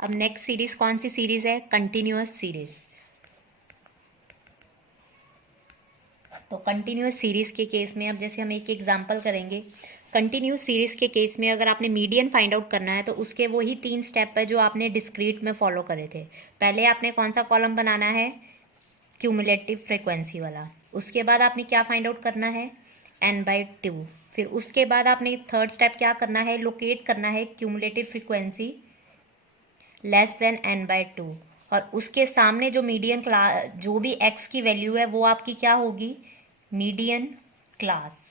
अब next series कौन सी series है? Continuous series. तो कंटिन्यूअस सीरीज के केस में अब जैसे हम एक एग्जांपल करेंगे। कंटिन्यूअस सीरीज के केस में अगर आपने मीडियन फाइंड आउट करना है तो उसके वही 3 स्टेप है जो आपने डिस्क्रीट में फॉलो करे थे। पहले आपने कौन सा कॉलम बनाना है? क्यूमुलेटिव फ्रिक्वेंसी वाला। उसके बाद आपने क्या फाइंड आउट करना है? n/2। फिर उसके बाद आपने थर्ड स्टेप क्या करना है? लोकेट करना है cumulative frequency less than n/2। और उसके सामने जो मीडियन क्लास, जो भी x की वैल्यू है वो आपकी क्या होगी? Median class.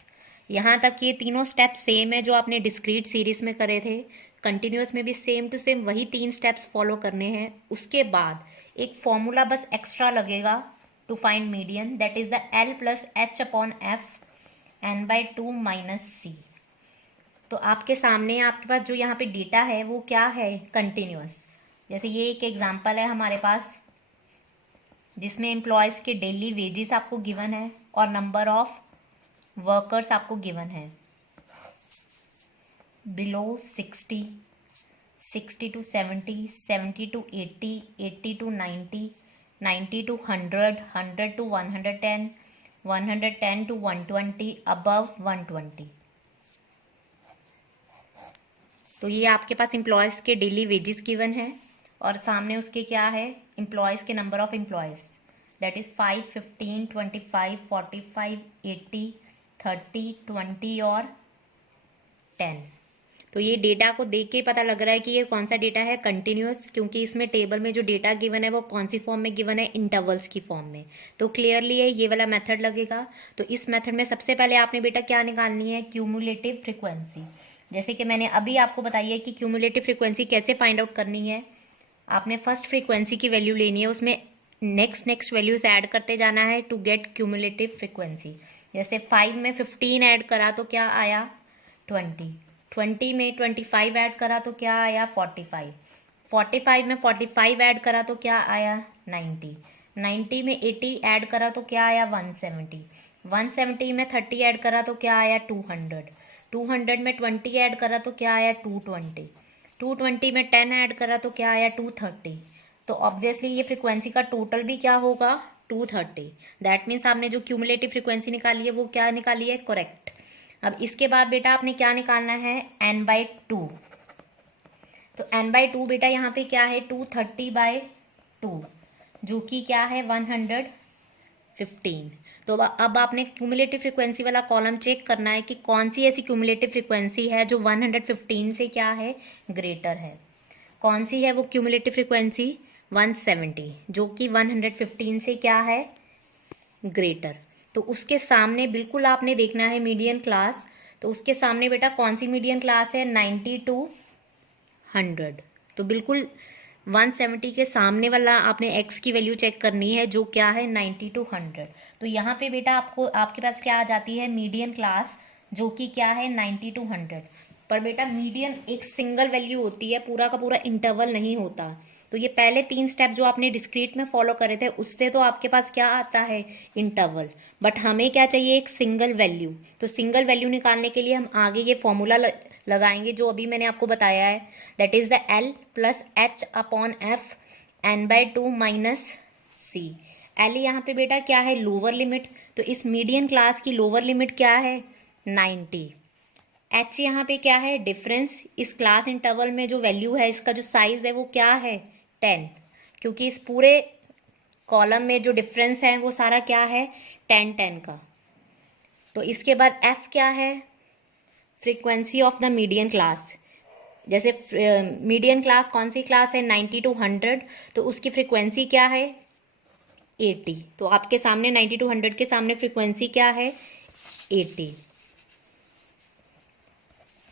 यहाँ तक ये तीनों स्टेप सेम है जो आपने डिस्क्रीट सीरीज में करे थे। कंटिन्यूअस में भी सेम टू सेम वही 3 स्टेप्स फॉलो करने हैं। उसके बाद एक फॉर्मूला बस एक्स्ट्रा लगेगा to find median, that is the L + H/F n/2 - C। तो आपके सामने आपके पास जो यहाँ पे डेटा है वो क्या है? कंटिन्यूअस। जैसे ये एक एग्जांपल है हमारे पास जिसमें एम्प्लॉयज़ के डेली वेजेस आपको गिवन है और नंबर ऑफ वर्कर्स आपको गिवन है। Below 60, 60 to 70, 70 to 80, 80 to 90, 90 to 100, 100 to 110, 110 to 120, above 120। तो ये आपके पास एम्प्लॉयज़ के डेली वेजेस गिवन है और सामने उसके क्या है? एम्प्लॉयज़ के number of employees, that is 5, 15, 25, 45, 80, 30, 20 और 10। तो ये डेटा को देख के पता लग रहा है कि ये कौन सा डेटा है? कंटिन्यूअस, क्योंकि इसमें टेबल में जो डेटा गिवन है वो कौन सी फॉर्म में गिवन है? इंटरवल्स की फॉर्म में। तो क्लियरली है ये वाला मेथड लगेगा। तो इस मेथड में सबसे पहले आपने बेटा क्या निकालनी है? Cumulative frequency. जैसे कि मैंने अभी आपको बताई है कि क्यूमुलेटिव फ्रिक्वेंसी कैसे फाइंड आउट करनी है। आपने फर्स्ट फ्रिक्वेंसी की वैल्यू लेनी है, उसमें नेक्स्ट वैल्यूज ऐड करते जाना है टू गेट क्यूमुलेटिव फ्रिक्वेंसी। जैसे 5 में 15 ऐड करा तो क्या आया? 20, 20 में 25 ऐड करा तो क्या आया? 45, 45 में 45 ऐड करा तो क्या आया? 90, 90 में 80 ऐड करा तो क्या आया? 170, 170 में 30 ऐड करा तो क्या आया? 200, 200 में 20 ऐड करा तो क्या आया? 220, 220 में 10 ऐड करा तो क्या आया? 230। तो ऑब्वियसली ये फ्रिक्वेंसी का टोटल भी क्या होगा? 230। दैट मीन्स आपने जो क्यूमुलेटिव फ्रिक्वेंसी निकाली है वो क्या निकाली है? करेक्ट। अब इसके बाद बेटा आपने क्या निकालना है? n/2। तो n/2 बेटा यहाँ पे क्या है? 230/2 जो कि क्या है? 115। तो अब आपने क्यूमुलेटिव फ्रिक्वेंसी वाला कॉलम चेक करना है कि कौन सी ऐसी क्यूमुलेटिव फ्रिक्वेंसी है जो 115 से क्या है? ग्रेटर है। कौन सी है वो क्यूमुलेटिव फ्रिक्वेंसी? 170, जो कि 115 से क्या है? ग्रेटर। तो उसके सामने बिल्कुल आपने देखना है मीडियन क्लास। तो उसके सामने बेटा कौन सी मीडियन क्लास है? 90 to 100। तो बिल्कुल 170 के सामने वाला आपने x की वैल्यू चेक करनी है जो क्या है? 90 to 100। तो यहाँ पे बेटा आपके पास क्या आ जाती है? मीडियन क्लास, जो कि क्या है? 90 to 100। पर बेटा मीडियन एक सिंगल वैल्यू होती है, पूरा का पूरा इंटरवल नहीं होता। तो ये पहले 3 स्टेप जो आपने डिस्क्रीट में फॉलो करे थे उससे तो आपके पास क्या आता है? इंटरवल। बट हमें क्या चाहिए? एक सिंगल वैल्यू। तो सिंगल वैल्यू निकालने के लिए हम आगे ये फॉर्मूला लगाएंगे जो अभी मैंने आपको बताया है, that is the L + H/F n/2 - C। L यहाँ पे बेटा क्या है? Lower limit. तो इस मीडियन क्लास की लोअर लिमिट क्या है? 90। H यहाँ पे क्या है? डिफरेंस। इस क्लास इंटरवल में जो वैल्यू है, इसका जो साइज है वो क्या है? 10, क्योंकि इस पूरे कॉलम में जो डिफरेंस है वो सारा क्या है? 10 10 का। तो इसके बाद F क्या है? Frequency of the median class. जैसे मीडियन क्लास कौन सी क्लास है? 90 to 100। तो उसकी फ्रीक्वेंसी क्या है? 80। तो आपके सामने 90 to 100 के सामने फ्रीक्वेंसी क्या है? 80।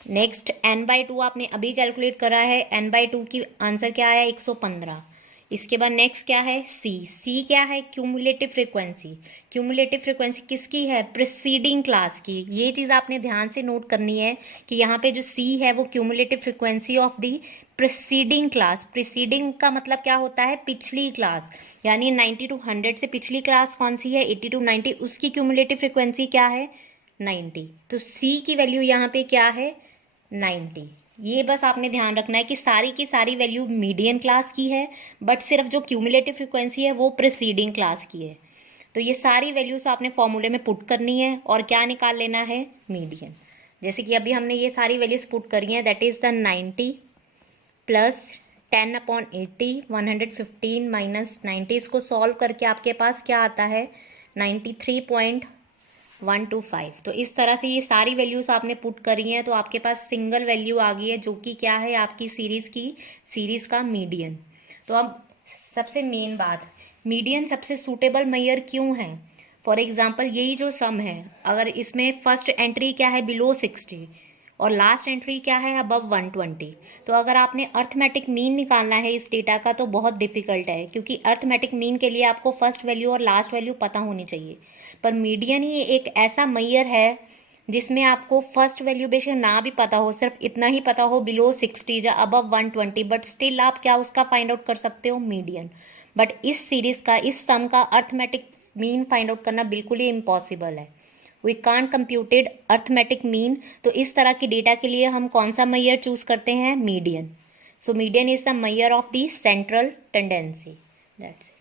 नेक्स्ट n/2 आपने अभी कैलकुलेट करा है, n/2 की आंसर क्या आया? 115। इसके बाद नेक्स्ट क्या है? C क्या है? Cumulative frequency. क्यूमुलेटिव फ्रीक्वेंसी किसकी है? प्रीसीडिंग क्लास की। ये चीज़ आपने ध्यान से नोट करनी है कि यहाँ पे जो C है वो cumulative frequency of the preceding class. Preceding का मतलब क्या होता है? पिछली क्लास। यानी 90 to 100 से पिछली क्लास कौन सी है? 80 to 90। उसकी क्यूमुलेटिव फ्रीक्वेंसी क्या है? 90। तो C की वैल्यू यहाँ पे क्या है? 90। ये बस आपने ध्यान रखना है कि सारी की सारी वैल्यू मीडियन क्लास की है, बट सिर्फ जो क्यूमुलेटिव फ्रिक्वेंसी है वो प्रीसीडिंग क्लास की है। तो ये सारी वैल्यूज आपने फॉर्मूले में पुट करनी है और क्या निकाल लेना है, मीडियन। जैसे कि अभी हमने ये सारी वैल्यूज पुट करी हैं, that is the 90 plus 10/80, 115 minus 90, इसको सॉल्व करके आपके पास क्या आता है, 93.125। तो इस तरह से ये सारी वैल्यूज आपने पुट करी हैं, तो आपके पास सिंगल वैल्यू आ गई है जो कि क्या है, आपकी सीरीज का मीडियन। तो अब सबसे मेन बात, मीडियन सबसे सूटेबल मेजर क्यों है। फॉर एग्जाम्पल यही जो सम है, अगर इसमें फर्स्ट एंट्री क्या है, बिलो 60 और लास्ट एंट्री क्या है, अबव 120, तो अगर आपने अर्थमेटिक मीन निकालना है इस डेटा का तो बहुत डिफिकल्ट है, क्योंकि अर्थमेटिक मीन के लिए आपको फर्स्ट वैल्यू और लास्ट वैल्यू पता होनी चाहिए। पर मीडियन ही एक ऐसा मेजर है जिसमें आपको फर्स्ट वैल्यू बेशक ना भी पता हो, सिर्फ इतना ही पता हो बिलो 60 या अबव 120, बट स्टिल आप क्या उसका फाइंड आउट कर सकते हो, मीडियन। बट इस सीरीज का, इस सम का अर्थमेटिक मीन फाइंड आउट करना बिल्कुल ही इम्पॉसिबल है। We can't computed arithmetic mean. तो इस तरह की डेटा के लिए हम कौन सा मेजर चूज करते हैं, median. So median is the measure of the central tendency. That's